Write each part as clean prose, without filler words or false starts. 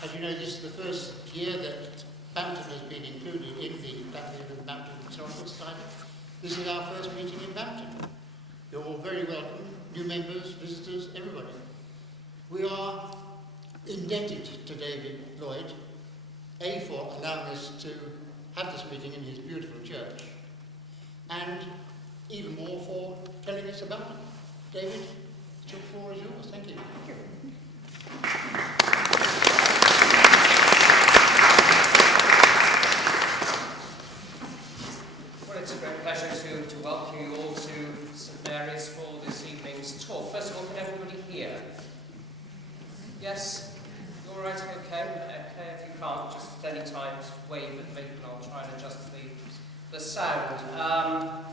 As you know, this is the first year that Bampton has been included in the Bampton Historical Society. This is our first meeting in Bampton. You're all very welcome, new members, visitors, everybody. We are indebted to David Lloyd, A, for allowing us to have this meeting in his beautiful church, and even more for telling us about it. David, the floor is yours. Thank you. Thank you. Well, it's a great pleasure to welcome you all to St Mary's for this evening's talk. First of all, can everybody hear? Yes? You all right? Okay. Okay. If you can't, just at any time, just wave at me and I'll try and adjust the sound.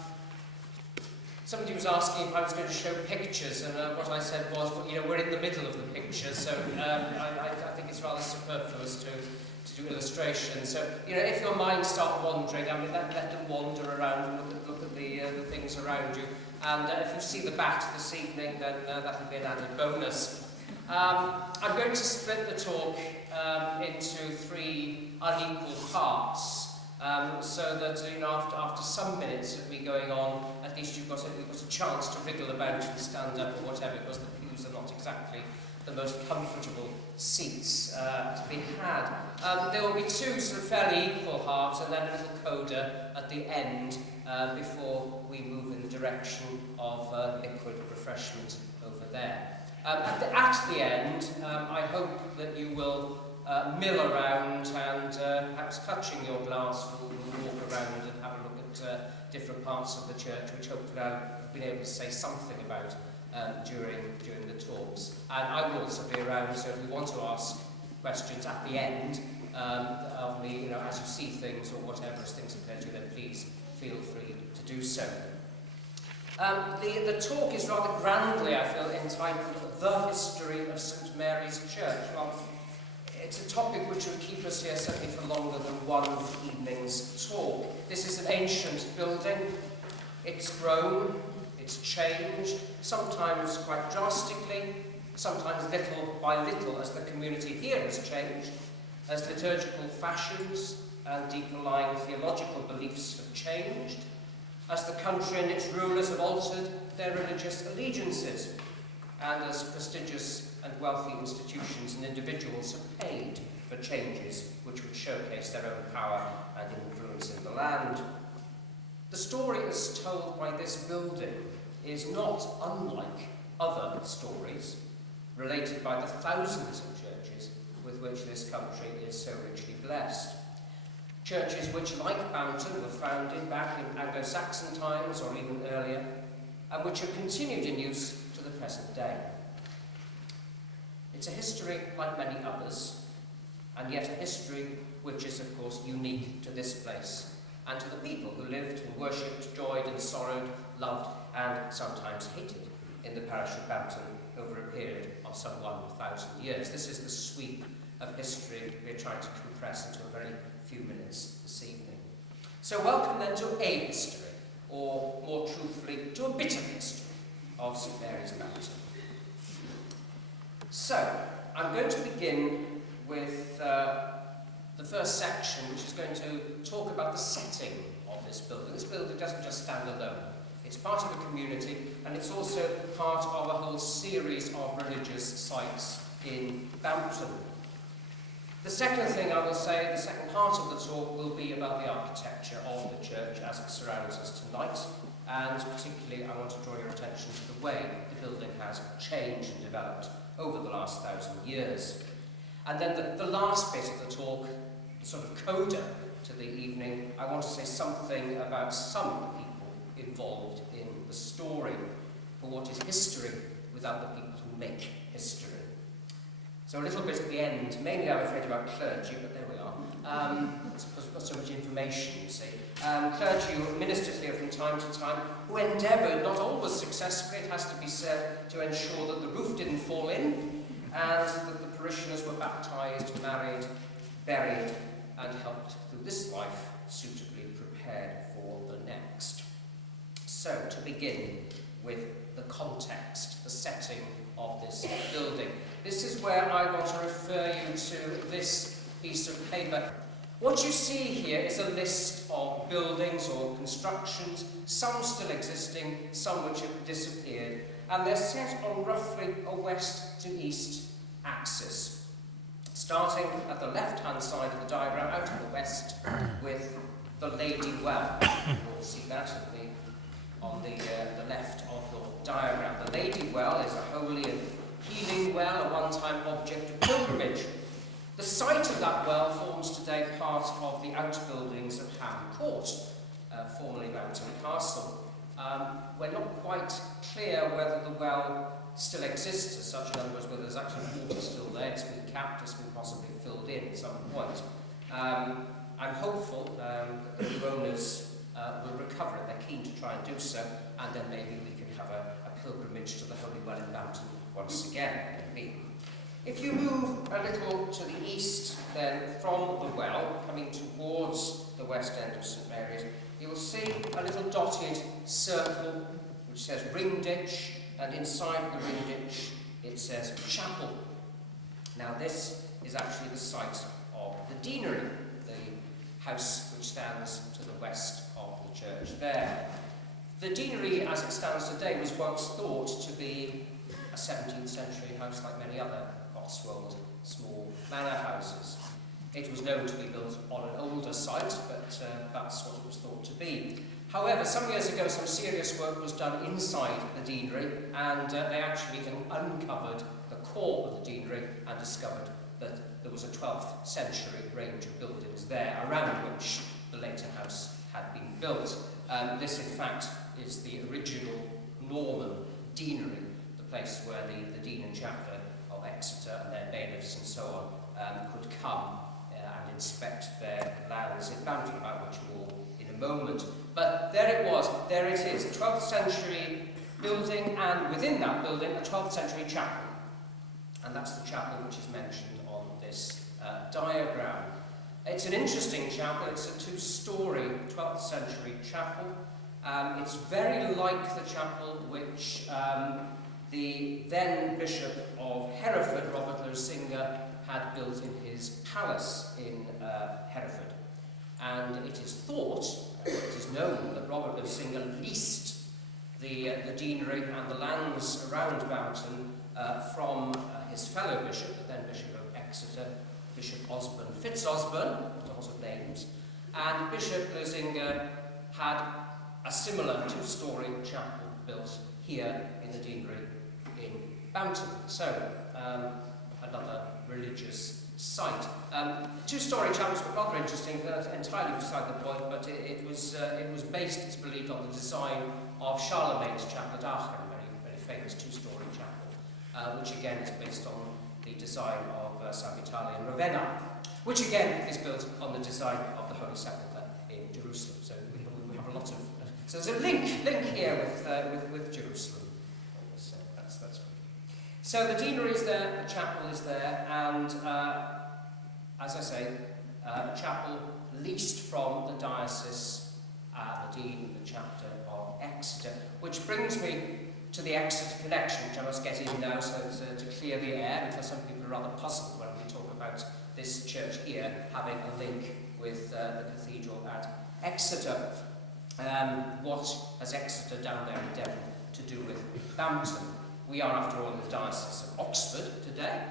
Somebody was asking if I was going to show pictures, and what I said was, well, you know, we're in the middle of the picture, so I think it's rather superfluous to do illustrations. So, you know, if your minds start wandering, I mean, let them wander around and look at the things around you. And if you see the bat this evening, then that'll be an added bonus. I'm going to split the talk into 3 unequal parts. So that, you know, after some minutes of me going on, at least you've got a chance to wriggle about and stand up or whatever, because the pews are not exactly the most comfortable seats to be had. There will be 2 sort of fairly equal halves and then a little coda at the end before we move in the direction of liquid refreshment over there. At the end, I hope that you will mill around and perhaps clutching your glass, we'll walk around and have a look at different parts of the church, which hopefully I've been able to say something about during the talks. And I will also be around, so if you want to ask questions at the end of me, you know, as you see things or whatever, as things occur to you, then please feel free to do so. The talk is rather grandly, I feel, entitled The History of St Mary's Church. Well, it's a topic which will keep us here certainly for longer than one evening's talk. This is an ancient building. It's grown, it's changed, sometimes quite drastically, sometimes little by little as the community here has changed, as liturgical fashions and deeper lying theological beliefs have changed, as the country and its rulers have altered their religious allegiances, and as prestigious and wealthy institutions and individuals have paid for changes which would showcase their own power and influence in the land. The story as told by this building is not unlike other stories related by the thousands of churches with which this country is so richly blessed. Churches which, like Bampton, were founded back in Anglo-Saxon times or even earlier, and which have continued in use to the present day. It's a history like many others, and yet a history which is, of course, unique to this place and to the people who lived and worshipped, joyed and sorrowed, loved and sometimes hated in the parish of Bampton over a period of some 1,000 years. This is the sweep of history we're trying to compress into a very few minutes this evening. So welcome then to a history, or more truthfully, to a bit of history of St Mary's Bampton. So, I'm going to begin with the first section, which is going to talk about the setting of this building. This building doesn't just stand alone. It's part of a community, and it's also part of a whole series of religious sites in Bampton. The second thing I will say, the second part of the talk, will be about the architecture of the church as it surrounds us tonight, and particularly I want to draw your attention to the way the building has changed and developed over the last 1,000 years. And then the last bit of the talk, the sort of coda to the evening, I want to say something about some of the people involved in the story, for what is history without the people who make history. So a little bit at the end, mainly I'm afraid about clergy, but there we are. Because we've got so much information, you see. Clergy who ministered here from time to time, who endeavoured, not always successfully, it has to be said, to ensure that the roof didn't fall in, and that the parishioners were baptised, married, buried, and helped through this life suitably prepared for the next. So, to begin with the context, the setting of this building. this is where I want to refer you to this piece of paper. What you see here is a list of buildings or constructions, some still existing, some which have disappeared, and they're set on roughly a west to east axis. Starting at the left-hand side of the diagram, out to the west, with the Lady Well. You'll see that on the left of your diagram. The Lady Well is a holy and healing well, a one-time object of pilgrimage. The site of that well forms today part of the outbuildings of Ham Court, formerly Bampton Castle. We're not quite clear whether the well still exists as such, in other words, whether there's actually water still there. It's been capped, it's been possibly filled in at some point. I'm hopeful that the new owners will recover it. They're keen to try and do so, and then maybe we can have a pilgrimage to the Holy Well in Bampton once again, maybe. If you move a little to the east, then, from the well, coming towards the west end of St Mary's, you'll see a little dotted circle which says Ring Ditch, and inside the ring ditch it says Chapel. Now this is actually the site of the deanery, the house which stands to the west of the church there. The deanery, as it stands today, was once thought to be a 17th century house like many other Cotswold small manor houses. It was known to be built on an older site, but that's what it was thought to be. However, some years ago, some serious work was done inside the deanery, and they actually uncovered the core of the deanery and discovered that there was a 12th century range of buildings there around which the later house had been built. This, in fact, is the original Norman deanery, the place where the Dean and Chapter of Exeter and their bailiffs and so on could come and inspect their lands in Bampton, about which more in a moment. But there it was, there it is, a 12th century building, and within that building a 12th century chapel. And that's the chapel which is mentioned on this diagram. It's an interesting chapel. It's a two-storey 12th century chapel. It's very like the chapel which the then Bishop of Hereford, Robert Losinga, had built in his palace in Hereford. And it is thought, it is known, that Robert Losinga leased the deanery and the lands around Bampton from his fellow bishop, the then Bishop of Exeter, Bishop Osborne Fitzosborne, lots of names, and Bishop Losinga had a similar two-storey chapel built here in the deanery in Bampton. So, another religious site. Two-storey chapels were rather interesting, entirely beside the point, but it was based, it's believed, on the design of Charlemagne's chapel at Aachen, a very famous two-storey chapel, which again is based on the design of San Vitale in Ravenna, which again is built on the design of the Holy Sepulchre in Jerusalem. So we have a lot of... So there's a link here with Jerusalem. So that's good. So the deanery is there, the chapel is there, and as I say, chapel leased from the diocese, the dean, the chapter of Exeter, which brings me to the Exeter connection, which I must get in now so to clear the air, because some people are rather puzzled when we talk about this church here having a link with the cathedral at Exeter. What has Exeter down there in Devon to do with Bampton? We are, after all, in the Diocese of Oxford today,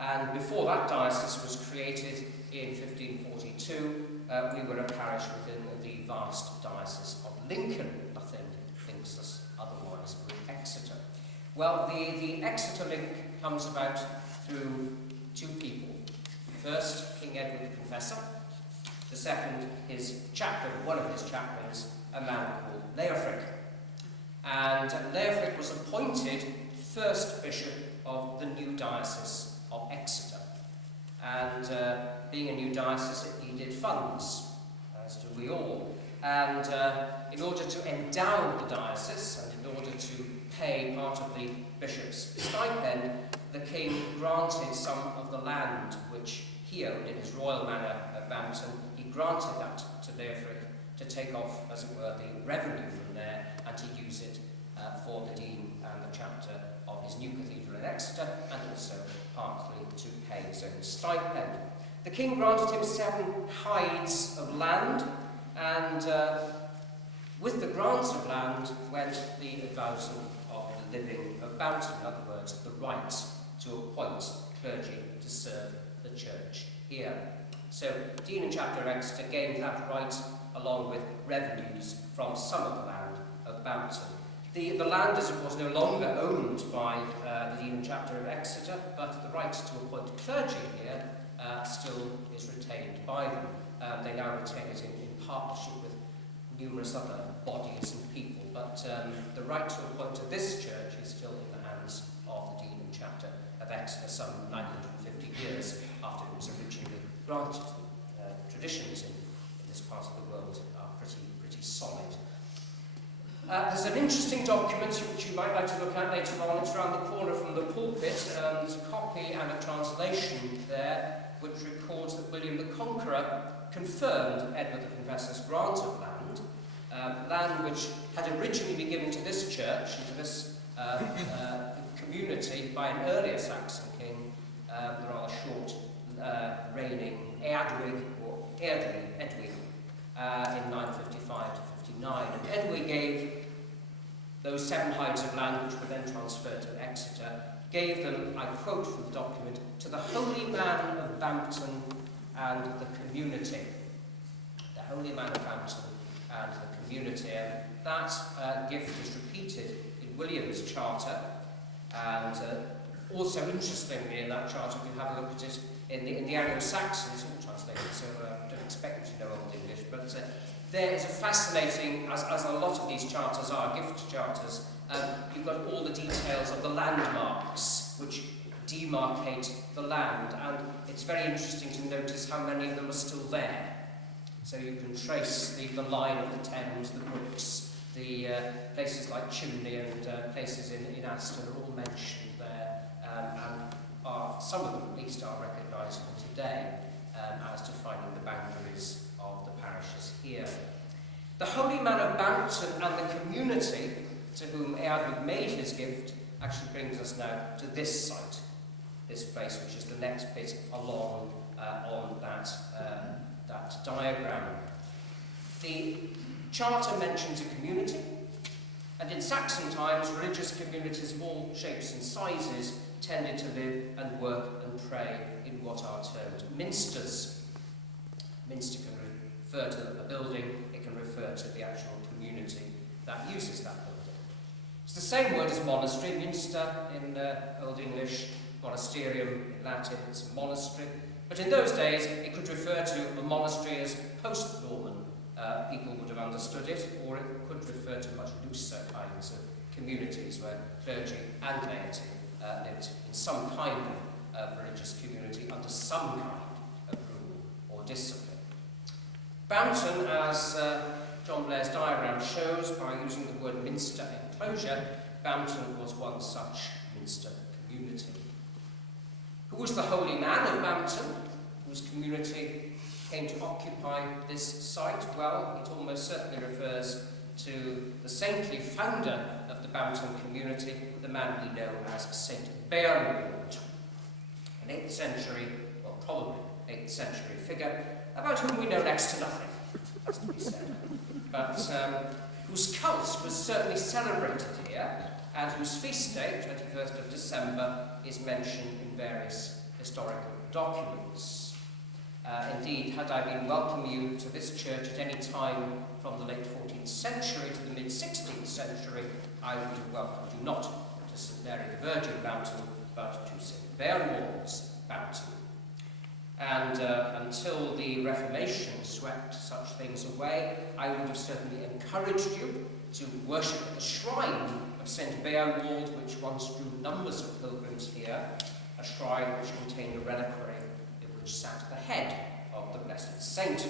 and before that diocese was created in 1542, we were a parish within the vast Diocese of Lincoln. Nothing links us otherwise with Exeter. Well, the Exeter link comes about through two people. First, King Edward the Confessor. The second, his chaplain, one of his chaplains, a man called Leofric. And Leofric was appointed first bishop of the new diocese of Exeter. And being a new diocese, it needed funds, as do we all. And in order to endow the diocese, and in order to pay part of the bishop's stipend, the king granted some of the land which here, in his royal manor at Bampton, he granted that to Leofric to take off, as it were, the revenue from there and to use it for the dean and the chapter of his new cathedral in Exeter, and also part his own stipend. The king granted him 7 hides of land, and with the grants of land went the advancement of the living of Bampton, in other words, the right to appoint clergy to serve the church here. So Dean and Chapter of Exeter gained that right along with revenues from some of the land of Bampton. The land is, of course, no longer owned by the Dean and Chapter of Exeter, but the right to appoint clergy here still is retained by them. They now retain it in partnership with numerous other bodies and people, but the right to appoint to this church is still in the hands of the Dean and Chapter of Exeter some 950 years after it was originally granted. Traditions in this part of the world are pretty solid. There's an interesting document which you might like to look at later on. It's around the corner from the pulpit. There's a copy and a translation there which records that William the Conqueror confirmed Edward the Confessor's grant of land, land which had originally been given to this church and to this community by an earlier Saxon king, the rather short reigning Eadwig in 955 to 59. And Edwig gave those 7 hides of land, which were then transferred to Exeter, gave them, I quote from the document, to the holy man of Bampton and the community. The holy man of Bampton and the community. And that gift is repeated in William's charter, and also interestingly in that charter, if you have a look at it, in the Anglo-Saxon, it's all translated, so I don't expect you to know Old English, but there is a fascinating, as a lot of these charters are, gift charters, you've got all the details of the landmarks which demarcate the land, and it's very interesting to notice how many of them are still there. So you can trace the line of the Thames, the brooks, the places like Chimney and places in Aston are all mentioned there, and some of them at least are recognisable today as defining the boundaries of the parishes here. The holy man of Bampton and the community to whom Eadwig made his gift actually brings us now to this site, this place, which is the next bit along on that diagram. The charter mentions a community, and in Saxon times, religious communities of all shapes and sizes tended to live and work and pray in what are termed minsters. Minster can refer to a building, it can refer to the actual community that uses that building. It's the same word as monastery, minster in Old English, monasterium in Latin, it's a monastery. But in those days, it could refer to a monastery as post-Norman people would have understood it, or it could refer to much looser kinds of communities where clergy and laity lived in some kind of religious community under some kind of rule or discipline. Bampton, as John Blair's diagram shows, by using the word minster enclosure, Bampton was one such minster community. Who was the holy man of Bampton, whose community came to occupy this site? Well, it almost certainly refers to the saintly founder of the Bampton community, the man we know as St. Beornwald, an 8th century, well, probably 8th century figure, about whom we know next to nothing, has to be said, but whose cult was certainly celebrated here, and whose feast day, 21st of December, is mentioned in various historical documents. Indeed, had I been welcoming you to this church at any time from the late 14th century to the mid-16th century, I would have welcomed you not to St. Mary the Virgin Bampton, but to St. Beornwald's Bampton. And until the Reformation swept such things away, I would have certainly encouraged you to worship at the shrine of St. Beornwald, which once drew numbers of pilgrims here, a shrine which contained a reliquary in which sat the head of the blessed saint.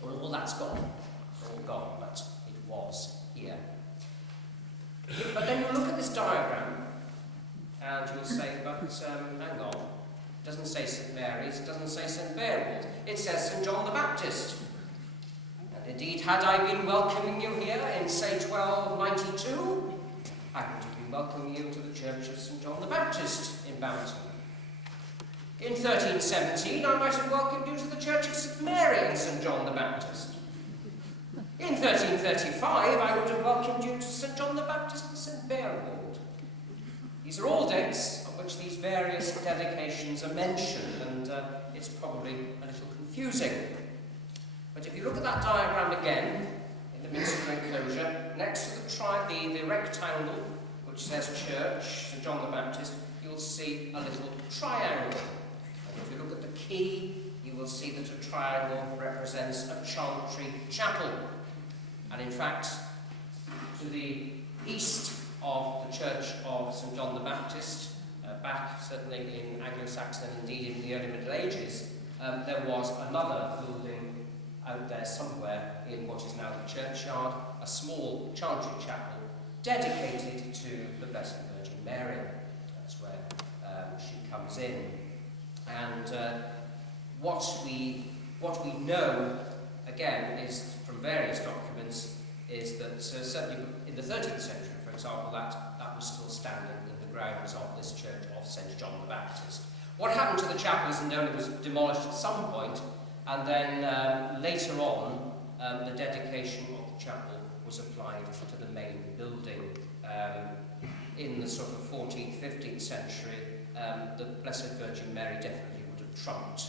Well, all that's gone. It's all gone, but it was here. But then you look at this diagram, and you'll say, but hang on, it doesn't say St. Mary's, it doesn't say St. Beornwald, it says St. John the Baptist. And indeed, had I been welcoming you here in, say, 1292, I would have been welcoming you to the Church of St. John the Baptist in Bampton. In 1317, I might have welcomed you to the Church of St Mary and St John the Baptist. In 1335, I would have welcomed you to St John the Baptist and St Beelwold. These are all dates on which these various dedications are mentioned, and it's probably a little confusing. But if you look at that diagram again, in the Minster enclosure, next to the rectangle, which says Church, St John the Baptist, you'll see a little triangle. And if you look at the key, you will see that a triangle represents a chantry chapel. And in fact, to the east of the Church of St John the Baptist, back certainly in Anglo-Saxon and indeed in the early Middle Ages, there was another building out there somewhere in what is now the churchyard, a small chantry chapel dedicated to the Blessed Virgin Mary. That's where she comes in. And what we know, again, is from various documents, is that certainly in the 13th century, for example, that was still standing in the grounds of this church of St John the Baptist. What happened to the chapel isn't known. It was demolished at some point, and then later on, the dedication of the chapel was applied to the main building. In the sort of 14th, 15th century, the Blessed Virgin Mary definitely would have trumped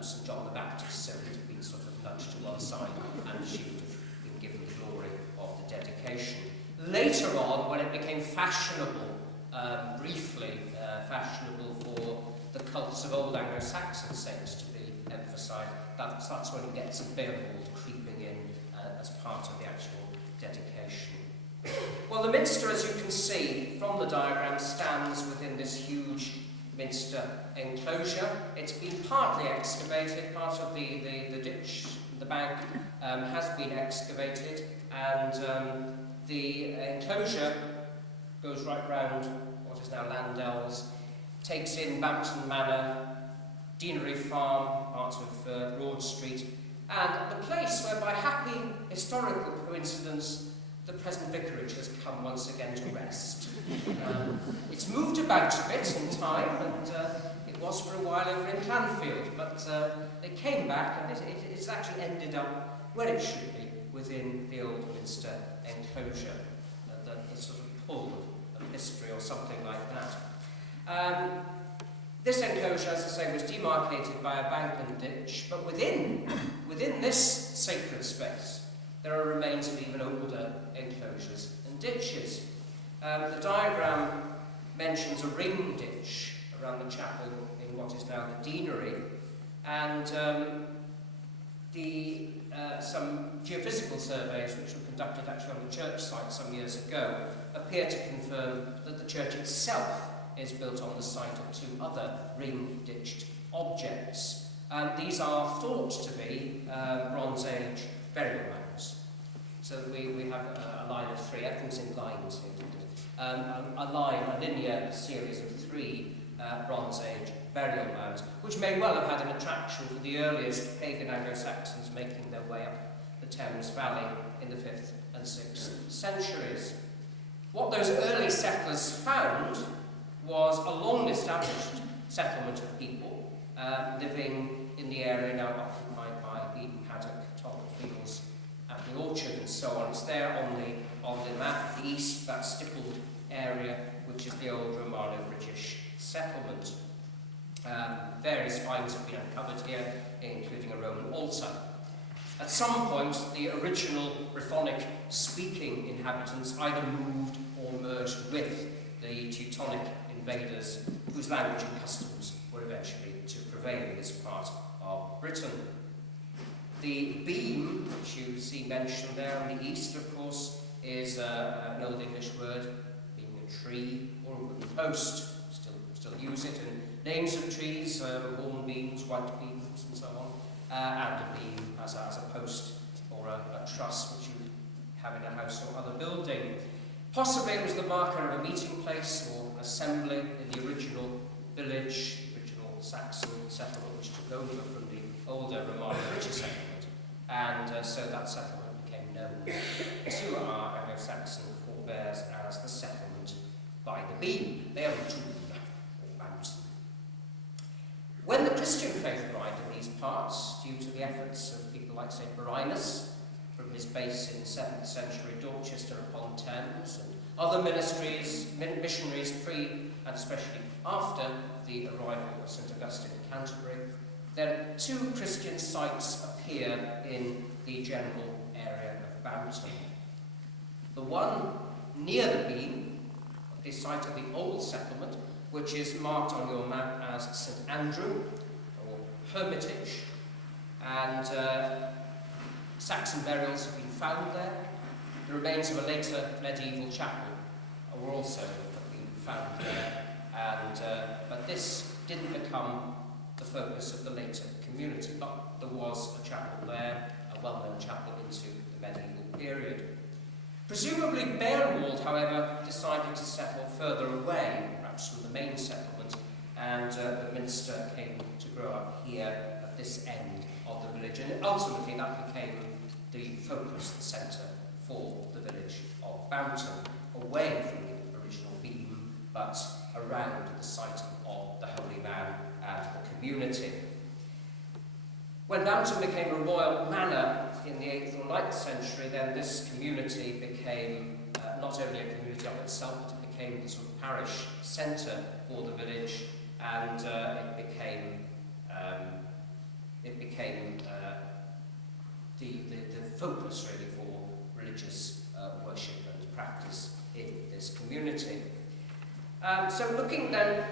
St John the Baptist, so it would have been sort of nudged to one side, and she would have been given the glory of the dedication. Later on, when it became fashionable, briefly fashionable for the cults of old Anglo-Saxon saints to be emphasised, that's when it gets a Beelwold creeping in as part of the actual dedication. Well, the minster, as you can see from the diagram, stands within this huge minster enclosure. It's been partly excavated. Part of the ditch, the bank, has been excavated, and the enclosure goes right round what is now Landells, takes in Bampton Manor, Deanery Farm, part of Broad Street, and the place where, by happy historical coincidence, the present vicarage has come once again to rest. It's moved about a bit in time, and it was for a while over in Clanfield, but it came back, and it's actually ended up where it should be, within the old Minster enclosure, the sort of pull of history or something like that. This enclosure, as I say, was demarcated by a bank and ditch, but within this sacred space, there are remains of even older enclosures and ditches. The diagram mentions a ring ditch around the chapel in what is now the deanery, and some geophysical surveys which were conducted actually on the church site some years ago appear to confirm that the church itself is built on the site of two other ring-ditched objects. And these are thought to be Bronze Age burial mounds. So we have a line of three, everything's in lines here, a linear series of three Bronze Age burial mounds, which may well have had an attraction for the earliest pagan Anglo-Saxons making their way up the Thames Valley in the 5th and 6th centuries. What those early settlers found was a long-established settlement of people living in the area now occupied by Eden Paddock, Topperfields, Apple Orchard and so on. It's there on the map, the east, that stippled area, which is the old Romano-British settlement. Various finds have been uncovered here, including a Roman altar. At some point, the original Brythonic speaking inhabitants either moved or merged with the Teutonic invaders, whose language and customs were eventually to prevail in this part of Britain. The beam, which you see mentioned there on the east, of course, is an Old English word, being a tree or a wooden post. Still use it in names of trees, hornbeams, white beams, and so on, and a beam as a post or a truss which you would have in a house or other building. Possibly it was the marker of a meeting place or assembly in the original village, the original Saxon settlement, which took over from the older Romano-British settlement, and so that settlement became known to our Anglo-Saxon forebears as the settlement by the beam, Bampton, or Bampton. When Christian faith wide in these parts due to the efforts of people like St. Marinus from his base in 7th century Dorchester upon Thames, and other missionaries pre and especially after the arrival of St. Augustine in Canterbury. Then 2 Christian sites appear in the general area of Bampton. The one near the beam, the site of the old settlement, which is marked on your map as St. Andrew, or Hermitage, and Saxon burials have been found there. The remains of a later medieval chapel were also been found there, and, but this didn't become the focus of the later community, but there was a chapel there, a well-known chapel into the medieval period. Presumably Bearwald, however, decided to settle further away, perhaps from the main settlement, and the minster came to grow up here at this end of the village, and ultimately that became the focus, the centre for the village of Bampton, away from the original beam, but around the site of the Holy Man and the community. When Bampton became a royal manor in the 8th or 9th century, then this community became not only a community of itself, but it became the sort of parish centre for the village, and it became the focus really for religious worship and practice in this community. So looking then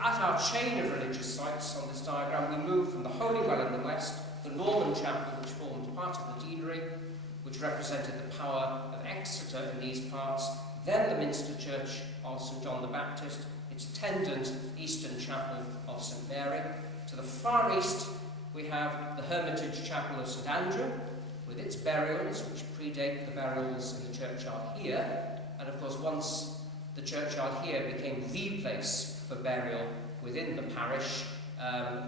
at our chain of religious sites on this diagram, we move from the Holy Well in the west, the Norman Chapel, which formed part of the deanery, which represented the power of Exeter in these parts, then the Minster Church of St. John the Baptist, its attendant Eastern Chapel of St. Mary. To the far east, we have the Hermitage Chapel of St. Andrew, with its burials, which predate the burials in the churchyard here, and of course once the churchyard here became the place for burial within the parish,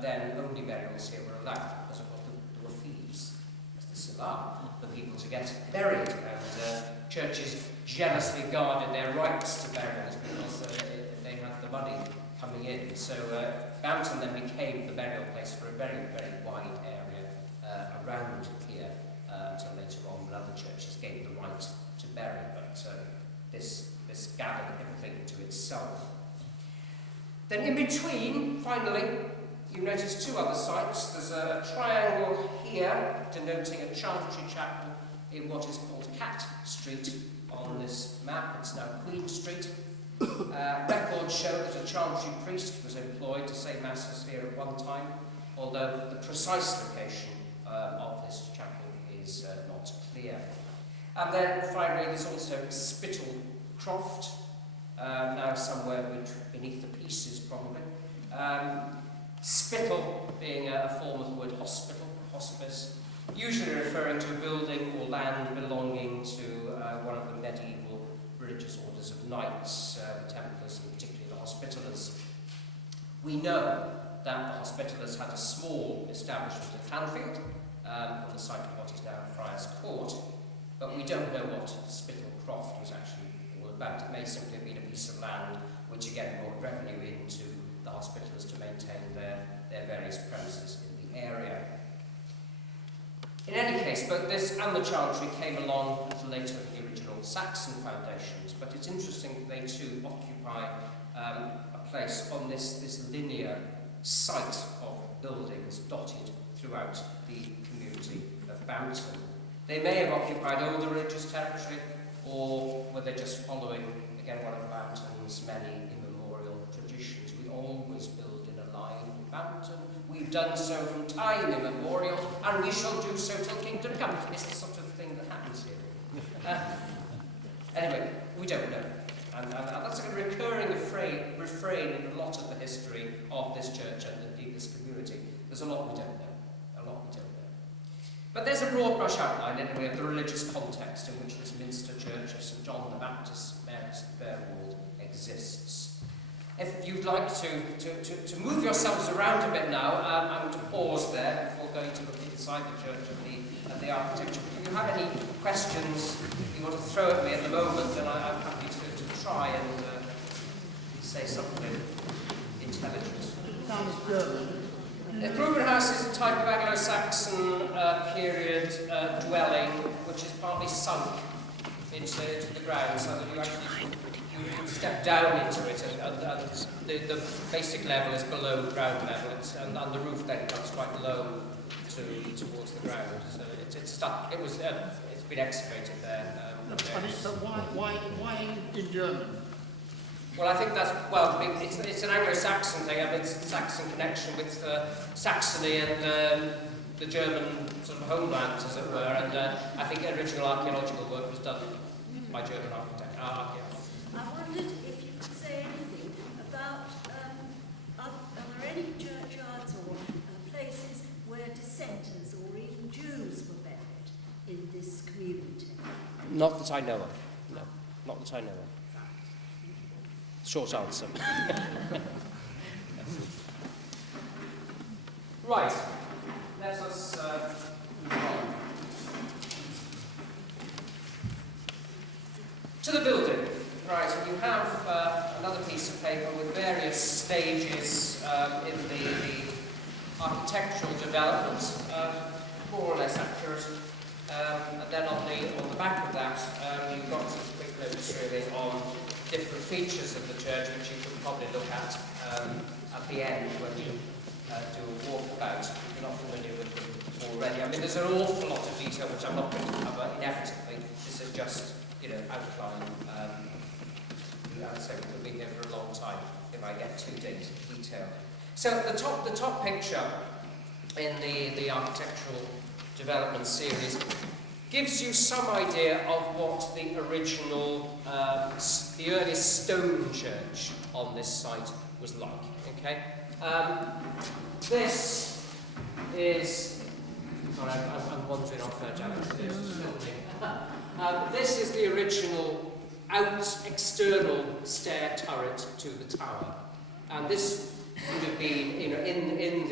then only burials here were allowed, because of course there were fees, as there still are, for people to get buried, and churches jealously guarded their rights to burials because they had the money coming in. So Bampton then became the burial place for a very, very wide area around here, until later on when other churches gained the right to bury, but this gathered everything to itself. Then in between, finally, you notice 2 other sites. There's a triangle here denoting a chantry chapel in what is called Cat Street on this map. It's now Queen Street. Records show that a chantry priest was employed to say masses here at one time, although the precise location of this chapel is not clear. And then finally there's also Spittal Croft, now somewhere beneath the pieces probably. Spittle being a form of the word hospital, hospice, usually referring to a building or land belonging to one of the medieval religious orders of knights, the Templars and particularly the Hospitallers. We know that the Hospitallers had a small establishment at Canfield, on the site of what is now Friars Court, but we don't know what Spittal Croft was actually all about. It may simply have been a piece of land which again brought revenue into the Hospitallers to maintain their various premises in the area. In any case, both this and the chantry came along a little later than the original Saxon foundations, but it's interesting that they too occupy a place on this linear site of buildings dotted throughout the community of Bampton. They may have occupied older religious territory, or were they just following, again, one of Bampton's many immemorial traditions. We always build in a line in Bampton. We've done so from time immemorial, and we shall do so till kingdom come. It's the sort of thing that happens here. Anyway, we don't know. And that's a recurring refrain in a lot of the history of this church and indeed this community. There's a lot we don't know. But there's a broad brush outline, anyway, of the religious context in which this Minster Church of St. John the Baptist, Bearwald, exists. If you'd like to move yourselves around a bit now, I'm going to pause there before going to look inside the church and the architecture. If you have any questions you want to throw at me at the moment, then I'm happy to try and say something intelligent. Sounds German. It Anglo-Saxon period dwelling, which is partly sunk into the ground, so that you actually you step down into it, and the basic level is below ground level, and the roof then comes quite low towards the ground. So it's stuck. It's been excavated there. But why in German? Well, I think it's an Anglo-Saxon thing. I mean, it's a Saxon connection with Saxony and the German sort of homeland, as it were. And I think original archaeological work was done by German archaeologists. I wondered if you could say anything about are there any churchyards or places where dissenters or even Jews were buried in this community? Not that I know of. No, not that I know of. Short answer. Right. Let us move on to the building. Right, and you have another piece of paper with various stages in the architectural development, more or less accurate. And then on the back of that, you've got some quick notes really on different features of the church, which you could probably look at the end when you do a walkabout, if you're not familiar with them already. I mean, there's an awful lot of detail which I'm not going to cover, inevitably. This is just, outline. I'd say we'll be here for a long time if I get too detailed. So the top picture in the architectural development series gives you some idea of what the original, the earliest stone church on this site was like. Okay, this is. Sorry, I'm wandering off there, Janet. This is the original external stair turret to the tower, and this would have been, in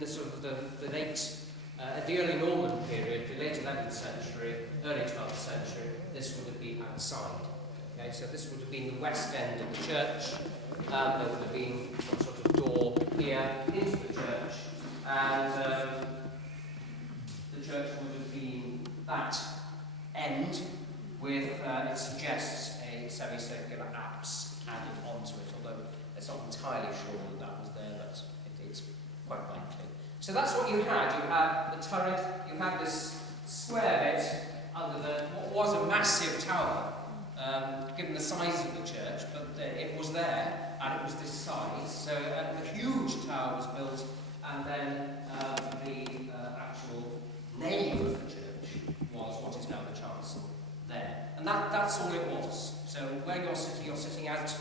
the sort of the late. At the early Norman period, the late 11th century, early 12th century, this would have been outside. Okay, so this would have been the west end of the church. There would have been some sort of door here into the church, and the church would have been that end with, it suggests, a semicircular apse added onto it, although it's not entirely sure that that was there, but it's quite likely. So that's what you had. You had the turret, you had this square bit under what was a massive tower, given the size of the church, but it was there, and it was this size. So the huge tower was built, and then the actual name of the church was what is now the chancel there. And that's all it was. So where you're sitting out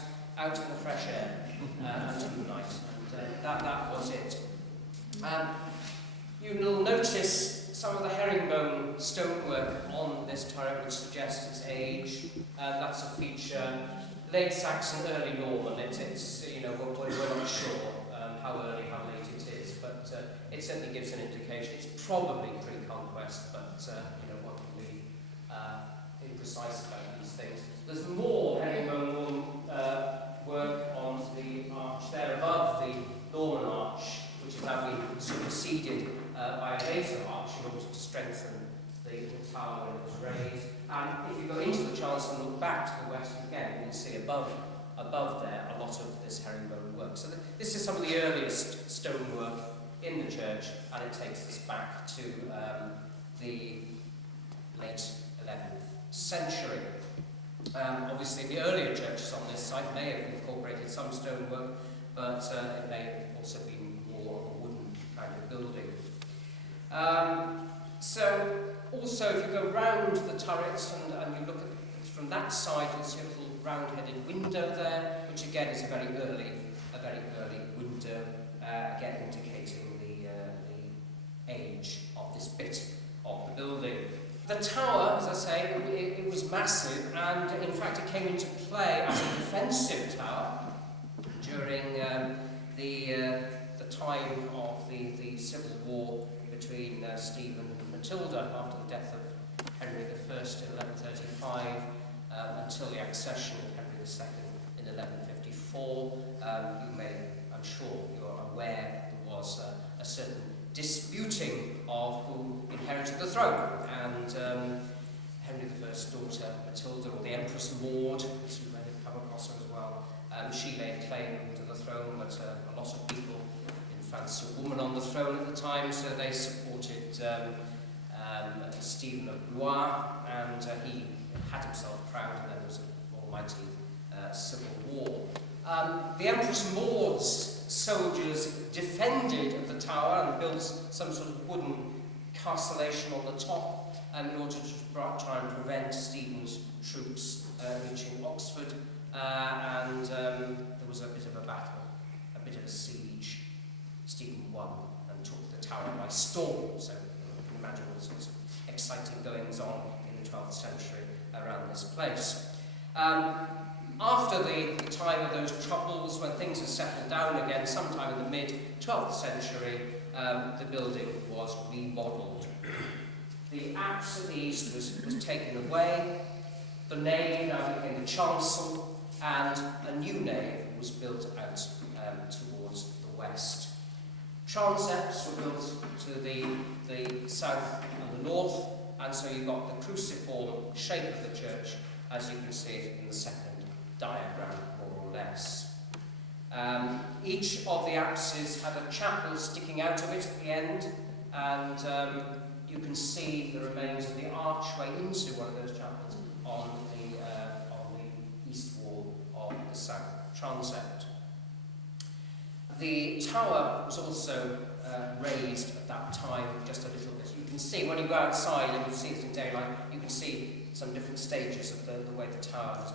in the fresh air until night, and that was it. You will notice some of the herringbone stonework on this turret, which suggests its age. That's a feature late Saxon, early Norman. It's we're not sure how early, how late it is, but it certainly gives an indication. It's probably pre-conquest, but one can be imprecise about these things. There's more herringbone work on the arch there above the Norman arch, which has now been superseded by a later arch in order to strengthen the tower when it was raised. And if you go into the chancel and look back to the west again, you can see above there a lot of this herringbone work. So this is some of the earliest stonework in the church, and it takes us back to the late 11th century. Obviously, the earlier churches on this site may have incorporated some stonework, but it may have also been more of a wooden kind of building. So, also, if you go round the turrets and you look at it from that side, you'll see a little round-headed window there, which again is a very early window, again indicating the age of this bit of the building. The tower, as I say, it was massive, and in fact it came into play as a defensive tower during the time of the civil war between Stephen and Matilda after the death of Henry I in 1135 until the accession of Henry II in 1154. I'm sure you're aware there was a certain disputing of who inherited the throne. And Henry I's daughter, Matilda, or the Empress Maud, as you may have come across her as well, she laid claim to the throne, but a lot of people didn't fancy a woman on the throne at the time, so they supported Stephen of Blois, and he had himself crowned, and then there was an almighty civil war. The Empress Maud's soldiers defended the tower and built some sort of wooden castellation on the top in order to try and prevent Stephen's troops reaching Oxford, and there was a bit of a battle, a bit of a siege. Stephen won and took the tower by storm, so you can imagine all sorts of exciting goings on in the 12th century around this place. After the time of those troubles, when things had settled down again, sometime in the mid-12th century, the building was remodelled. The apse at the east was taken away, the nave now became the chancel, and a new nave was built out towards the west. Transepts were built to the south and the north, and so you got the cruciform shape of the church, as you can see it in the second diagram, more or less. Each of the apses had a chapel sticking out of it at the end, and you can see the remains of the archway into one of those chapels on the east wall of the south transept. The tower was also raised at that time just a little bit. You can see, when you go outside and you see it in daylight, you can see some different stages of the way the tower has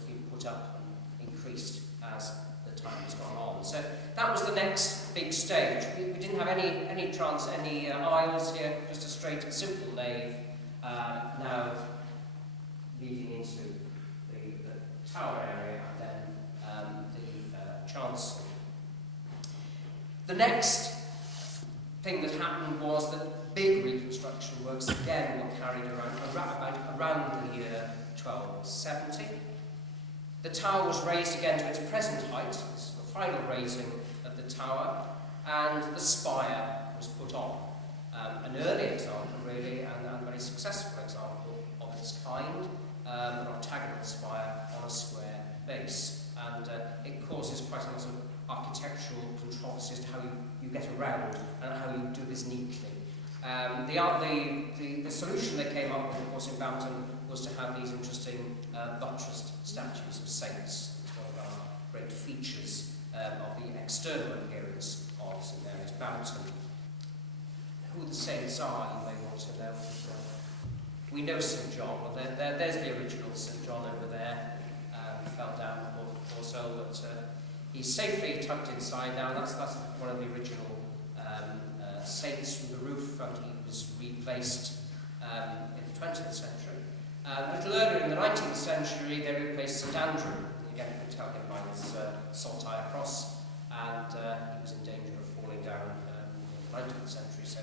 been put up and increased as the time has gone on. So that was the next big stage. We didn't have any aisles here, just a straight, simple nave, now leading into the tower area and then the chancel. The next thing that happened was that big reconstruction works again were carried around the year 1270. The tower was raised again to its present height. This is the final raising of the tower, and the spire was put on. An early example, really, and a very successful example of its kind, an octagonal spire on a square base. And it causes quite a lot of architectural controversies to how you get around and how you do this neatly. The solution they came up with, of course, in Bampton was to have these interesting buttressed statues of saints. It's one of our great features of the external appearance of St Mary's Bampton. Who the saints are, you may want to know. We know St John. Well, there's the original St John over there. He fell down, poor soul, but he's safely tucked inside now. That's one of the original saints from the roof, and he was replaced in the 20th century. A little earlier in the 19th century, they replaced St Andrew. Again, you can tell him by his saltire cross, and he was in danger of falling down in the 19th century, so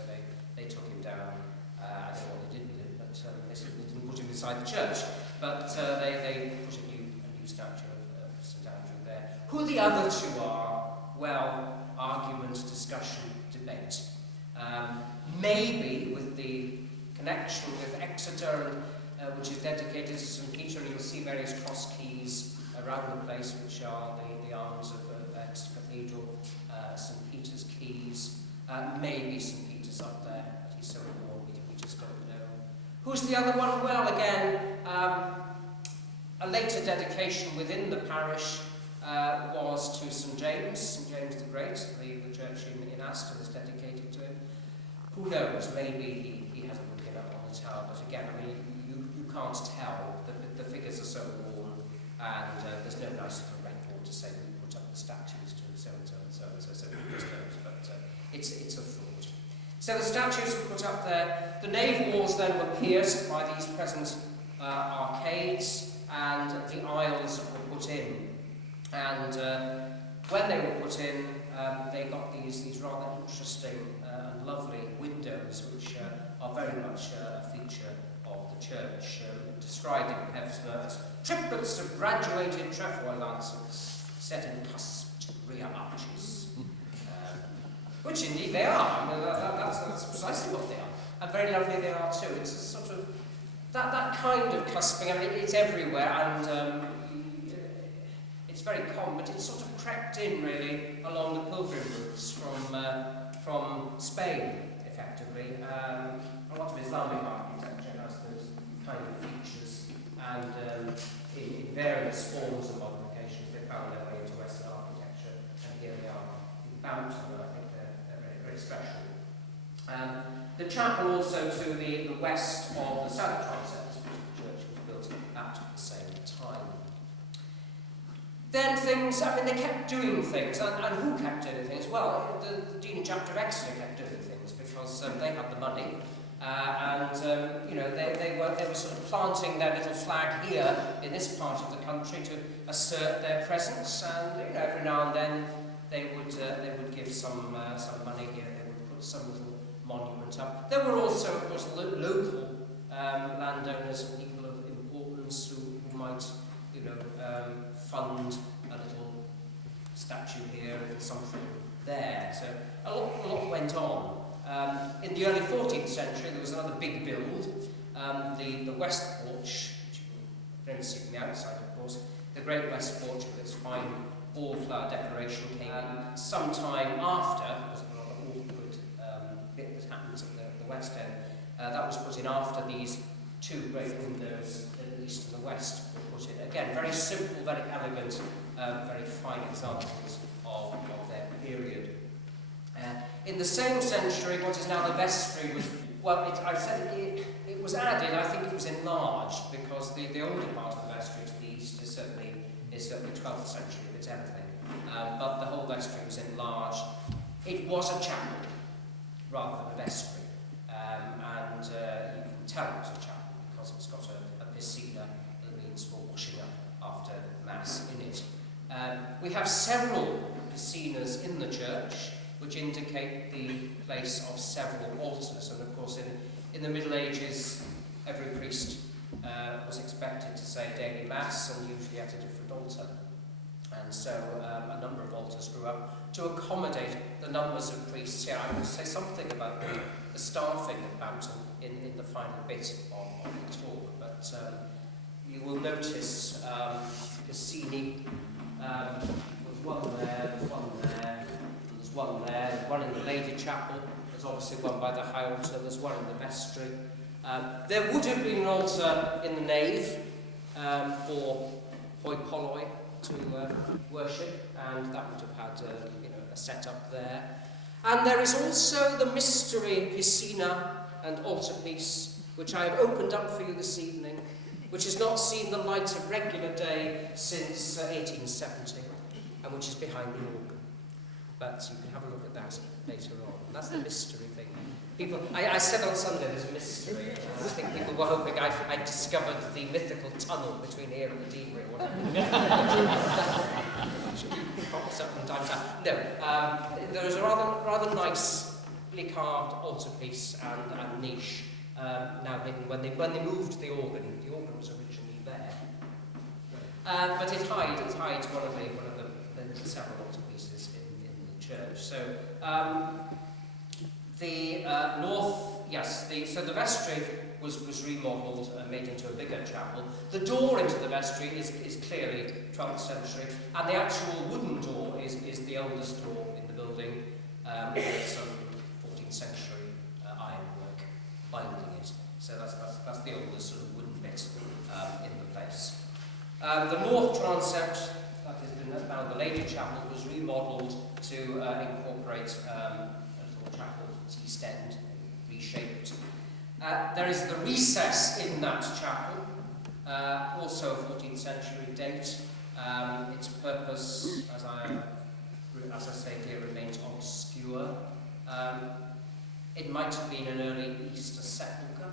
they took him down. I don't know what they did with it, but they didn't put him inside the church, but they put a new statue of St Andrew there. Who the other two are, well, argument, discussion, debate. Maybe with the connection with Exeter, which is dedicated to St Peter, and you'll see various cross keys around the place, which are the arms of Exeter Cathedral, St Peter's keys. Maybe St Peter's up there, but he's so important we just don't know. Who's the other one? Well, again, a later dedication within the parish was to St James the Great. The church in Aston is dedicated to him. Who knows? Maybe he hasn't been given up on the tower, but again, I mean, you can't tell. The figures are so worn, and there's no nice little record to say we put up the statues to so-and-so and so-and-so, so who knows, but it's a thought. So the statues were put up there. The nave walls then were pierced by these present arcades, and the aisles were put in. And when they were put in, they got these rather interesting and lovely windows, which are very much a feature of the church, described in Pevsner as triplets of graduated trefoil lancets set in cusped rear arches. Which indeed they are. I mean, that's precisely what they are. And very lovely they are too. It's a sort of, that kind of cusping, I mean, it's everywhere, and it's very common, but it's sort of crept in, really, along the pilgrim routes from Spain, effectively. A lot of Islamic architecture has those kind of features, and in various forms of modifications, they found their way into Western architecture, and here they are in Bampton, and I think they're very, very special. The chapel also to the west of the south transept, the church was built at the same time. Then things, I mean, they kept doing things, and who kept doing things? Well, the Dean and Chapter of Exeter kept doing things, because they had the money, you know, they were sort of planting their little flag here in this part of the country to assert their presence, and you know, every now and then they would give some money here. They would put some little monument up. There were also, of course, local landowners and people of importance who might, you know, fund a little statue here and something there. So a lot went on. In the early 14th century, there was another big build, the West Porch, which you can only see from the outside, of course. The Great West Porch with its fine wallflower decoration came in sometime after. It was a rather awkward bit that happens at the West End. That was put in after these two great windows in the east and the west were put in. Again, very simple, very elegant, very fine examples of their period. In the same century, what is now the vestry was, well, I said it was added, I think it was enlarged, because the older part of the vestry to the east is certainly 12th century, if it's anything. But the whole vestry was enlarged. It was a chapel, rather than a vestry. And you can tell it was a chapel, because it's got a piscina that means for washing up after Mass in it. We have several piscinas in the church, which indicate the place of several altars. And of course, in the Middle Ages, every priest was expected to say daily Mass, and usually at a different altar. And so a number of altars grew up to accommodate the numbers of priests. Yeah, I will say something about the staffing of Bampton in the final bit of the talk, but you will notice Cassini, there's one there, there's one there, there's one there, there's one in the Lady Chapel, there's obviously one by the high altar, there's one in the vestry. There would have been an altar in the nave for hoi polloi to worship, and that would have had you know, a setup there. And there is also the mystery piscina and altarpiece, which I have opened up for you this evening, which has not seen the light of regular day since 1870, and which is behind the organ. But you can have a look at that later on. That's the mystery thing. People, I said on Sunday there's a mystery. I think people were hoping I discovered the mythical tunnel between here and the Deanery. Pops up from time to time. No, there is a rather nicely carved altarpiece and niche now hidden. When they moved the organ was originally there. But it hides one of the several altarpieces in the church. So the north, yes, so the vestry was remodelled and made into a bigger chapel. The door into the vestry is clearly 12th century, and the actual wooden door is the oldest door in the building, with some 14th century ironwork binding it. So that's the oldest sort of wooden bit in the place. The north transept, that is now the Lady Chapel, was remodelled to incorporate a little chapel at its east end, reshaped. There is the recess in that chapel, also a 14th century date. Its purpose, as I say here, remains obscure. It might have been an early Easter sepulchre.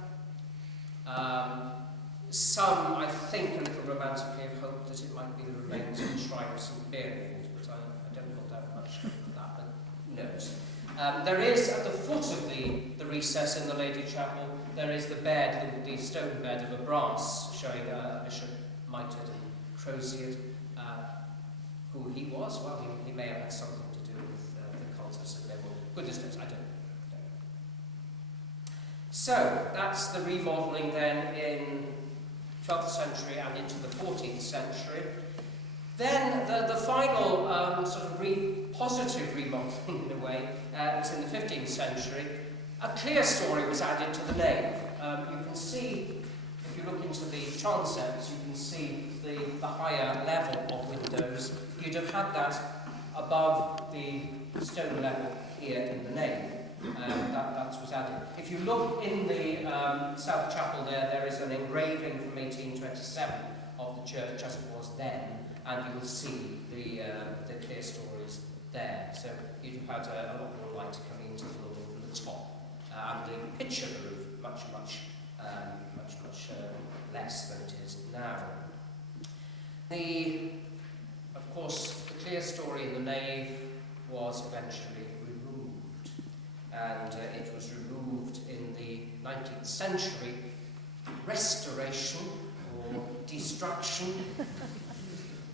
Some, I think, a little romantically have hoped that it might be the remains of the shrine of St. Bearfield, but I don't hold out much of that, but who knows. There is, at the foot of the recess in the Lady Chapel, there is the bed, the stone bed of a brass, showing Bishop mitred and croziered. Who he was? Well, he may have had something to do with the once I've said there. Well, goodness knows, I don't know. So, that's the remodelling then in 12th century and into the 14th century. Then the final sort of positive remodelling, in a way, was in the 15th century. A clear story was added to the nave. You can see, if you look into the transepts, you can see the higher level of windows. You'd have had that above the stone level here in the nave. That was added. If you look in the South Chapel there is an engraving from 1827 of the church as it was then, and you will see the clear stories there. So you'd have had a lot more light coming into the building from the top, and the pitch of the roof much less than it is now. Of course, the clear story in the nave was eventually removed, and it was removed in the 19th century. Restoration or destruction,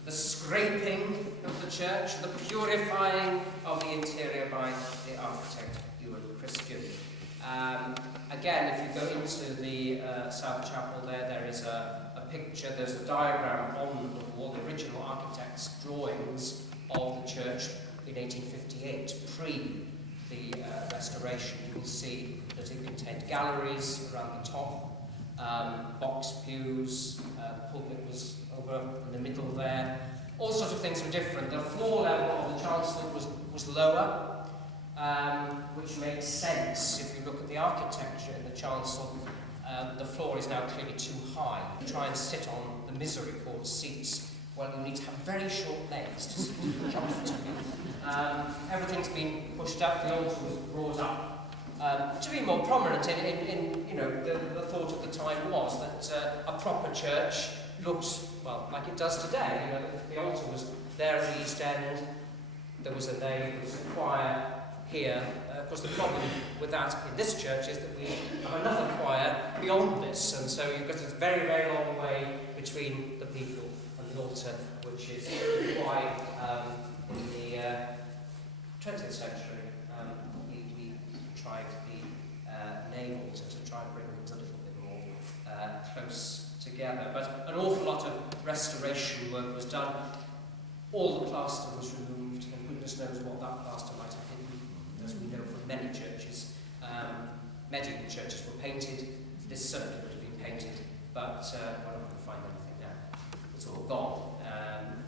the scraping of the church, the purifying of the interior by the architect Ewan Christian. Again, if you go into the South Chapel there is a picture, there's a diagram on the wall, the original architect's drawings of the church in 1858, pre the restoration. You will see that it contained galleries around the top, box pews, the pulpit was over in the middle there. All sorts of things were different. The floor level of the chancel was lower, which makes sense if you look at the architecture in the chancel. The floor is now clearly too high. You try and sit on the misericord seats. Well, you need to have very short legs to sit comfortably. Everything's been pushed up. The altar was brought up. To be more prominent in you know, the thought at the time was that a proper church looked, well, like it does today. You know, the altar was there at the east end. There was a nave, there was a choir here. Of course, the problem with that in this church is that we have another choir beyond this, and so you've got this very, very long way between the people and the altar, which is why in the 20th century we tried the nave altar to try and bring things a little bit more close together. But an awful lot of restoration work was done. All the plaster was removed, and goodness knows what that plaster might have hidden, as we know from many churches. Medieval churches were painted. This certainly would have been painted, but we're not going to find anything now. It's all gone.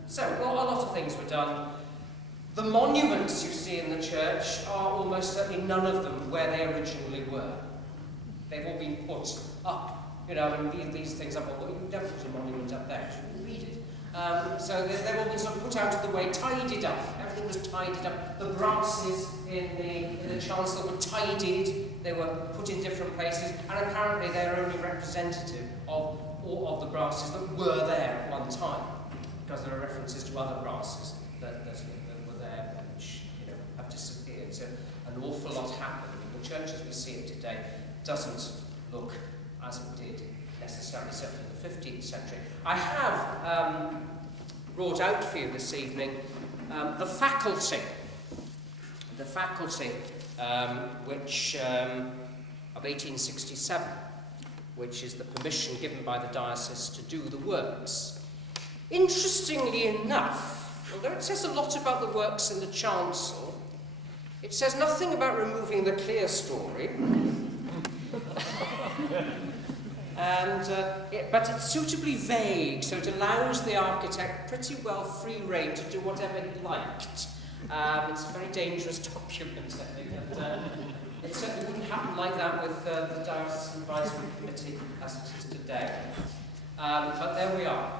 So, well, a lot of things were done. The monuments you see in the church are almost certainly none of them where they originally were. They've all been put up. You know, and these things up, well, you never put a monument up there, you can read it. So they've all been sort of put out of the way, tidied up. Everything was tidied up. The brasses in the chancel were tidied. They were put in different places, and apparently they're only representative of all of the brasses that were there at one time, because there are references to other brasses that were there, which, you know, have disappeared. So an awful lot happened. The church as we see it today doesn't look as it did necessarily, certainly in the 15th century. I have brought out for you this evening the faculty, which of 1867, which is the permission given by the diocese to do the works. Interestingly enough, although it says a lot about the works in the chancel, it says nothing about removing the clear story. But it's suitably vague, so it allows the architect pretty well free rein to do whatever he liked. It's a very dangerous document, I think, and it certainly wouldn't happen like that with the Diocesan Advisory Committee as it is today. But there we are.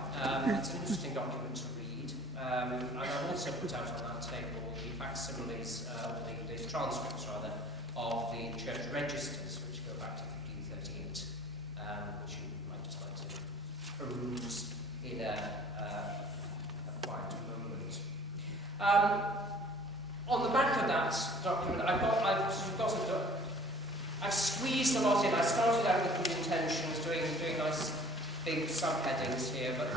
It's an interesting document to read. And I've also put out on that table the facsimiles, the transcripts rather, of the church registers, which go back to 1538, which you might just like to peruse in a quiet moment. On the back of that document, I've squeezed a lot in. I started out with good intentions, doing nice big subheadings here, but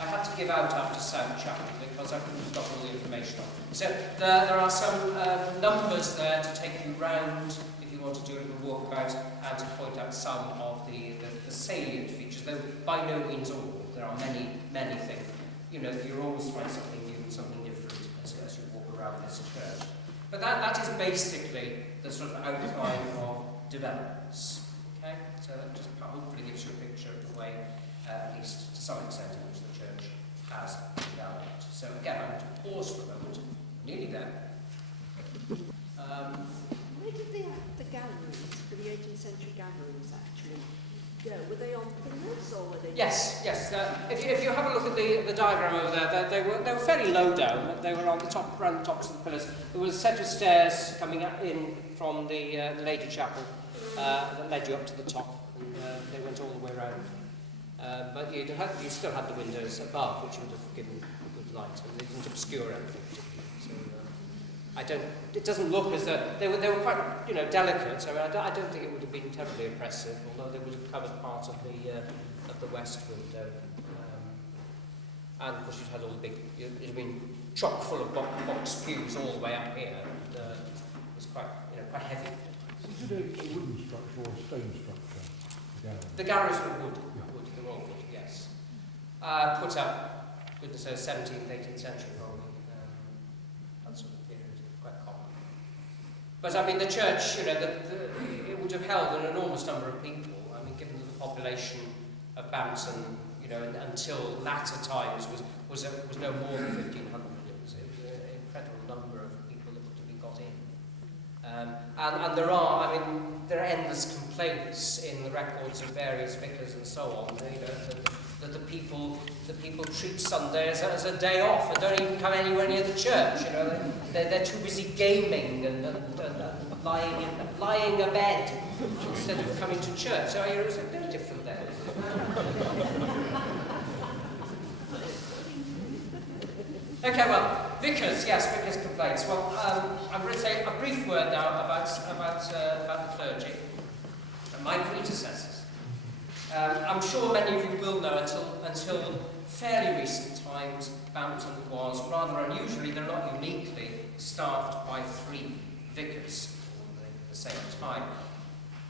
I had to give out after South Chapel because I couldn't have got all the information on. So there are some numbers there to take you round if you want to do a little walkabout and to point out some of the salient features, though by no means all. There are many, many things. You know, you'll always find something new and something different as you walk around this church. But that is basically the sort of outline of developments. Okay? So that just hopefully gives you a picture of the way, at least to some extent, in which the church has developed. So again, I'm going to pause for a moment. Nearly there. Where did the galleries, the 18th century galleries, actually go? Were they on pillars or were they? Yes. If you have a look at the diagram over there, they were fairly low down. They were on the top, around the tops of the pillars. There was a set of stairs coming in from the Lady Chapel that led you up to the top, and they went all the way around. But you still had the windows above, which would have given good light, and they didn't obscure anything particularly. So it doesn't look as though they were quite, you know, delicate. So I don't think it would have been terribly oppressive, although they would have covered part of the west window. And of course, you'd had all the big. It had been chock full of box pews all the way up here. And, it was quite heavy. Is it a wooden structure or a stone structure? The galleries were wood. They were all wood. Yes. Put up, goodness knows, 17th, 18th century probably. That sort of period, quite common. But I mean, the church, you know, it would have held an enormous number of people. I mean, given the population of Bampton, you know, until latter times was no more than 1,500. It was an incredible number of people that would have been got in. And there are endless complaints in the records of various vicars and so on. You know, that the people treat Sunday as a day off and don't even come anywhere near the church. You know, they're too busy gaming and lying abed instead of coming to church. So it was no different there. Okay, well, vicars complaints. Well, I'm going to say a brief word now about the clergy and my predecessors. I'm sure many of you will know until fairly recent times, Bampton was rather unusually, though not uniquely, staffed by 3 vicars at the same time.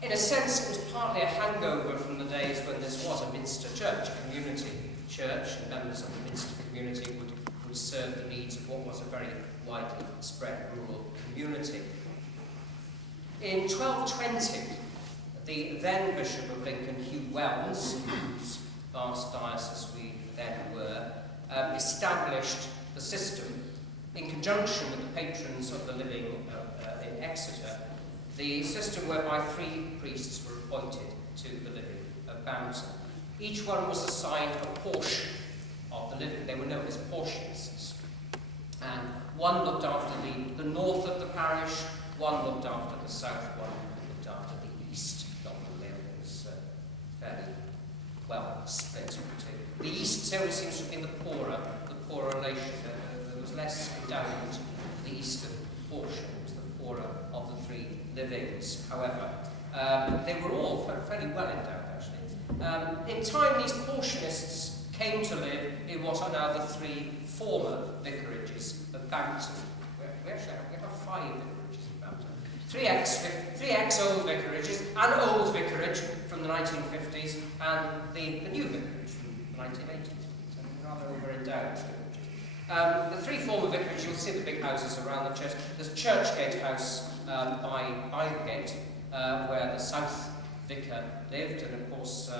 In a sense, it was partly a hangover from the days when this was a Minster church, a community church, and members of the Minster community would serve the needs of what was a very widely spread rural community. In 1220, the then Bishop of Lincoln, Hugh Wells, whose vast diocese we then were, established the system in conjunction with the patrons of the living in Exeter, the system whereby 3 priests were appointed to the living of Bampton. Each one was assigned a portion of the living. They were known as portionists. And one looked after the north of the parish, one looked after the south, one looked after the east. It was fairly well split between. The east always seems to have been the poorer relation. There was less endowment to the eastern portion. It was the poorer of the 3 livings. However, they were all fairly well endowed, actually. In time, these portionists came to live in what are now the 3 former vicarages of Bampton. We have 5 vicarages in Bampton. 3 ex-old vicarages, an old vicarage from the 1950s, and the new vicarage from the 1980s. So rather over-endowed vicarages. The 3 former vicarages, you'll see the big houses around the church. There's Churchgate House by the gate, where the South Vicar lived, and of course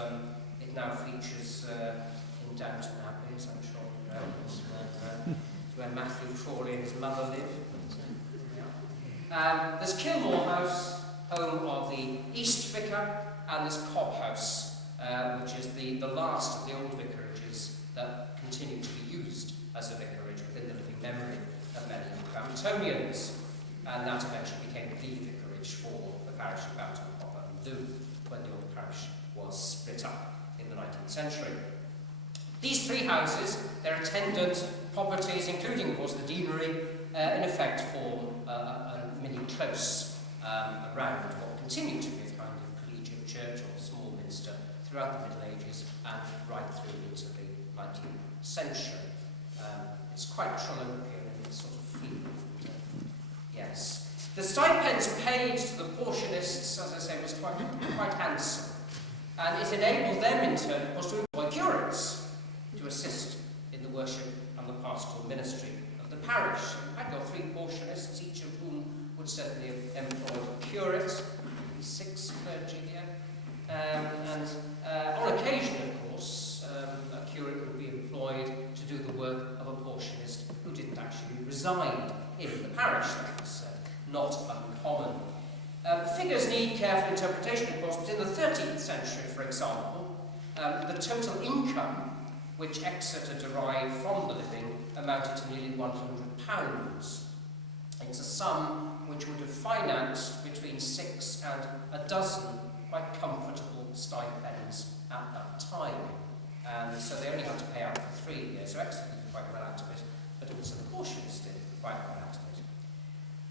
it now features in Downton Abbey, as I'm sure you know. It's where Matthew Crawley and his mother lived. There's Kilmore House, home of the East Vicar, and there's Cobb House, which is the last of the old vicarages that continue to be used as a vicarage within the living memory of many Bamptonians. And that eventually became the vicarage for the parish of Bampton proper, when the old parish was split up in the 19th century. These 3 houses, their attendant properties, including, of course, the deanery, in effect form a mini-close around what continued to be a kind of collegiate church or small minster throughout the Middle Ages and right through into the 19th century. It's quite Trollopian in its sort of feel. Yes. The stipends paid to the portionists, as I say, was quite handsome. And it enabled them, in turn, of course, to employ curates to assist in the worship and the pastoral ministry of the parish. So you had your 3 portionists, each of whom would certainly have employed a curate, maybe 6 clergy here. On occasion, of course, a curate would be employed to do the work of a portionist who didn't actually reside in the parish. That was not uncommon. Figures need careful interpretation, of course, but in the 13th century, for example, the total income which Exeter derived from the living amounted to nearly £100. It's a sum which would have financed between 6 and a dozen quite comfortable stipends at that time. And so they only had to pay out for 3 years, so Exeter did quite well out of it, but also the portionists did quite well out of it.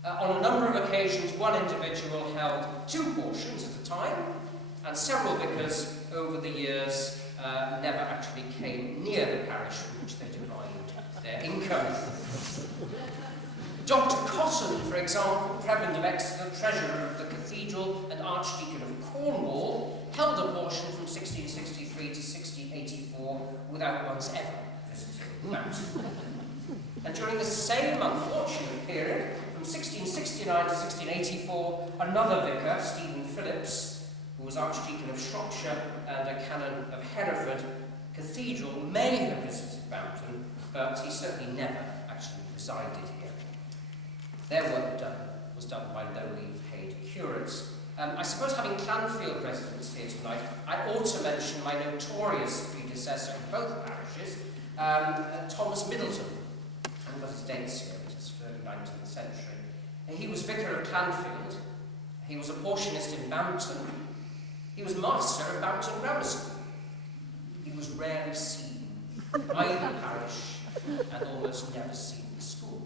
On a number of occasions, one individual held 2 portions at a time, and several vicars over the years never actually came near the parish from which they derived their income. Dr. Cotton, for example, prebend of Exeter, treasurer of the cathedral and archdeacon of Cornwall, held a portion from 1663 to 1684 without once ever visiting Bampton. And during the same unfortunate period, from 1669 to 1684, another vicar, Stephen Phillips, who was Archdeacon of Shropshire and a canon of Hereford Cathedral, may have visited Bampton, but he certainly never actually resided here. Their work was done by lowly paid curates. I suppose, having Clanfield residents here tonight, I ought to mention my notorious predecessor in both parishes, Thomas Middleton. And got his dates here, it is early 19th century. He was vicar of Clanfield, he was a portionist in Bampton, he was master of Bampton Grammar School. He was rarely seen by the parish and almost never seen in school.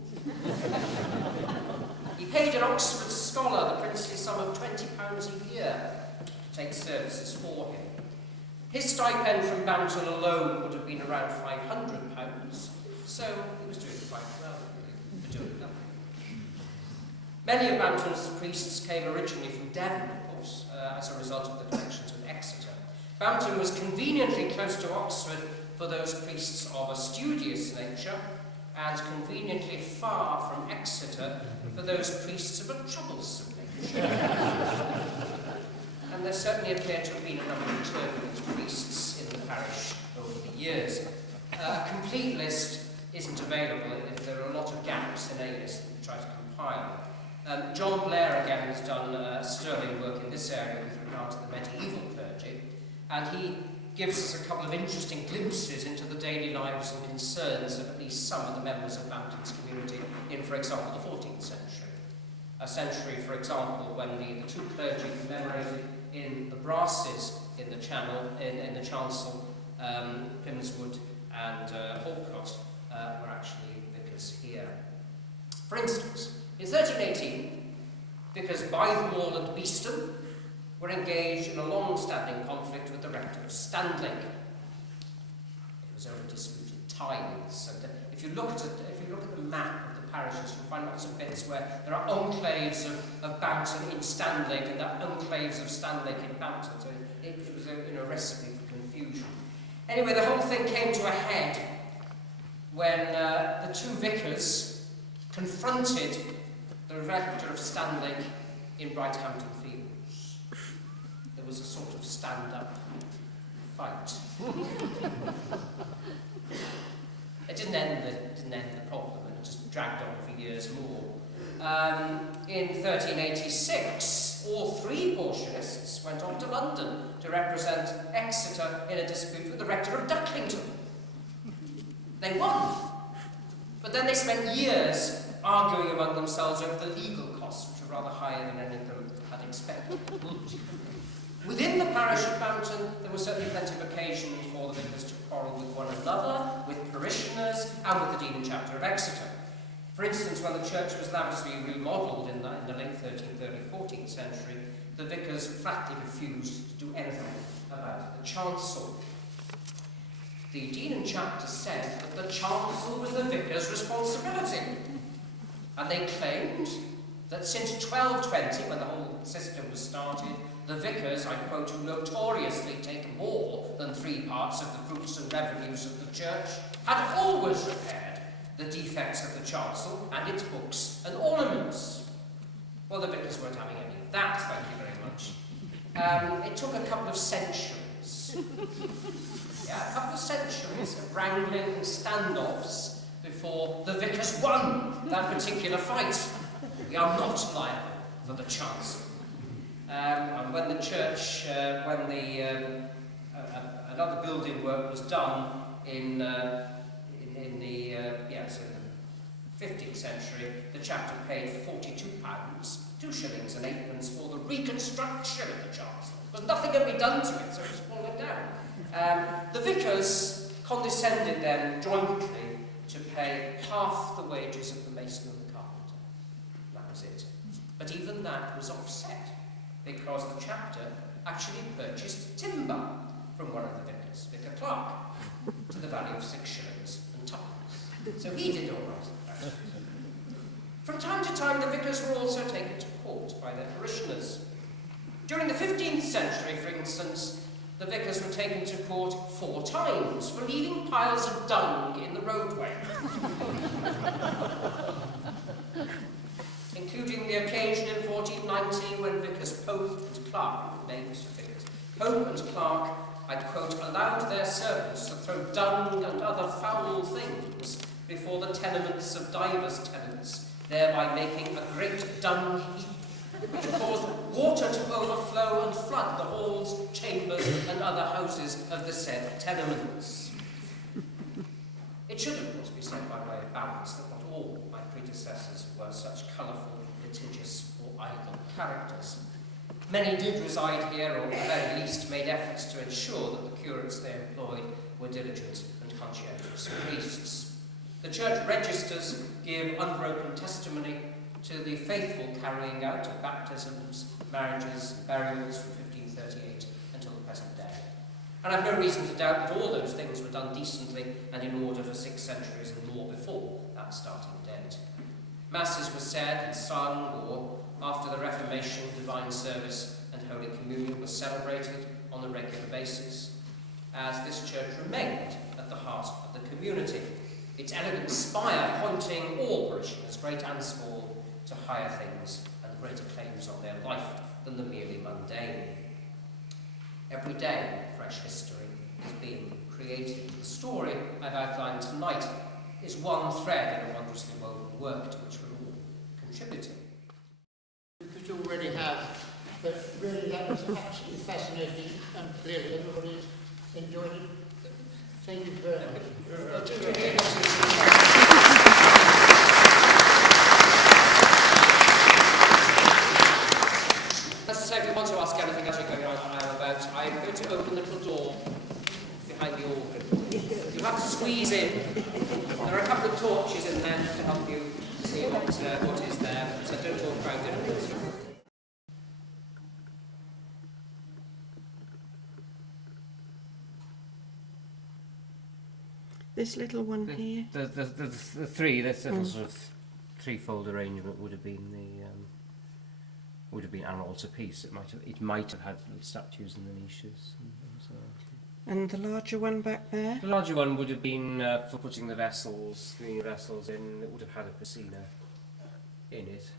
He paid an Oxford scholar the princely sum of £20 a year to take services for him. His stipend from Bampton alone would have been around £500, so he was doing quite well, really, for doing nothing. Many of Bampton's priests came originally from Devon, of course, as a result of the connections with Exeter. Bampton was conveniently close to Oxford for those priests of a studious nature, and conveniently far from Exeter for those priests of a troublesome nature. And there certainly appear to have been a number of turbulent priests in the parish over the years. A complete list isn't available if there are a lot of gaps in a list that we try to compile. John Blair again has done sterling work in this area with regard to the medieval clergy, and he gives us a couple of interesting glimpses into the daily lives and concerns of at least some of the members of Bampton's community in, for example, the 14th century. A century, for example, when the 2 clergy commemorated in the brasses in the channel, in the chancel, Pimswood and Hallcott, were actually vicars here. For instance, in 1318, vicars Bythewall and Beeston were engaged in a long-standing conflict with the rector of Standlake. It was over disputed tithes. And if you look at the map of the parishes, you'll find lots of bits where there are enclaves of Bampton in Standlake and there are enclaves of Standlake in Bampton. So it was a recipe for confusion. Anyway, the whole thing came to a head when the 2 vicars confronted the rector of Standlake in Brighthampton Fields. There was a sort of stand-up fight. It didn't end the problem, and it just dragged on for years more. In 1386, all 3 portionists went on to London to represent Exeter in a dispute with the rector of Ducklington. They won, but then they spent years arguing among themselves over the legal costs, which were rather higher than any of them had expected. Within the parish of Bampton, there were certainly plenty of occasions for the vicars to quarrel with one another, with parishioners, and with the Dean and Chapter of Exeter. For instance, when the church was lavishly remodelled in the late 13th, early 14th century, the vicars flatly refused to do anything about the chancel. the Dean and Chapter said that the chancel was the vicar's responsibility. And they claimed that since 1220, when the whole system was started, the vicars, I quote, who notoriously take more than 3 parts of the fruits and revenues of the church, had always repaired the defects of the chancel and its books and ornaments. Well, the vicars weren't having any of that, thank you very much. It took a couple of centuries. Yeah, a couple of centuries of wrangling and standoffs before the vicars won that particular fight. We are not liable for the chancel. And when the church, another building work was done in the 15th century, the chapter paid £42, 2 shillings and 8 for the reconstruction of the chancel. Because nothing had been done to it, so it was falling down. The vicars condescended then jointly to pay half the wages of the mason and the carpenter. That was it. But even that was offset, because the chapter actually purchased timber from one of the vicars, Vicar Clark, to the value of 6 shillings and 2. So he did all right. From time to time, the vicars were also taken to court by their parishioners. During the 15th century, for instance, the vicars were taken to court 4 times for leaving piles of dung in the roadway. Including the occasion in 1490 when Vicars Pope and Clark, names for vicars, Pope and Clark, I quote, allowed their servants to throw dung and other foul things before the tenements of divers tenants, thereby making a great dung heap, which caused water to overflow and flood the halls, chambers, and other houses of the said tenements. It should, of course, be said by way of balance that not all my predecessors were such colourful, litigious, or idle characters. Many did reside here, or at the very least made efforts to ensure that the curates they employed were diligent and conscientious priests. The church registers give unbroken testimony to the faithful carrying out of baptisms, marriages, and burials from 1538 until the present day. And I have no reason to doubt that all those things were done decently and in order for 6 centuries and more before that starting date. Masses were said and sung, or after the Reformation, divine service and Holy Communion were celebrated on a regular basis, as this church remained at the heart of the community, its elegant spire pointing all parishioners, great and small, to higher things and greater claims on their life than the merely mundane. Every day, fresh history is being created. The story I've outlined tonight is one thread in a wondrously woven work to which we're all contributing. You could already have, but really that was absolutely fascinating, and clearly everybody's enjoyed it. Thank you very much. As I say, if you want to ask anything as you're going on about, I'm going to open the little door behind the organ. You have to squeeze in. There are a couple of torches in there to help you see what is there, so don't all crowd in. This little one here. The 3, this little sort of threefold arrangement would have been an altarpiece. It might have had little statues in the niches. And the larger one back there? The larger one would have been for putting the vessels, cleaning the vessels in. It would have had a piscina in it.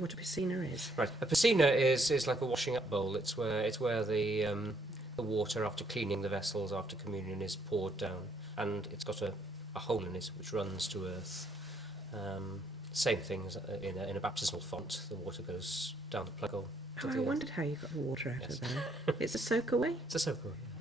What a piscina is. Right, a piscina is like a washing up bowl. It's where the water after cleaning the vessels after communion is poured down, and it's got a hole in it which runs to earth. Same thing as in a baptismal font. The water goes down the plug hole. Oh, I wondered how you got the water out of there. It's a soak away? It's a soak away, yeah.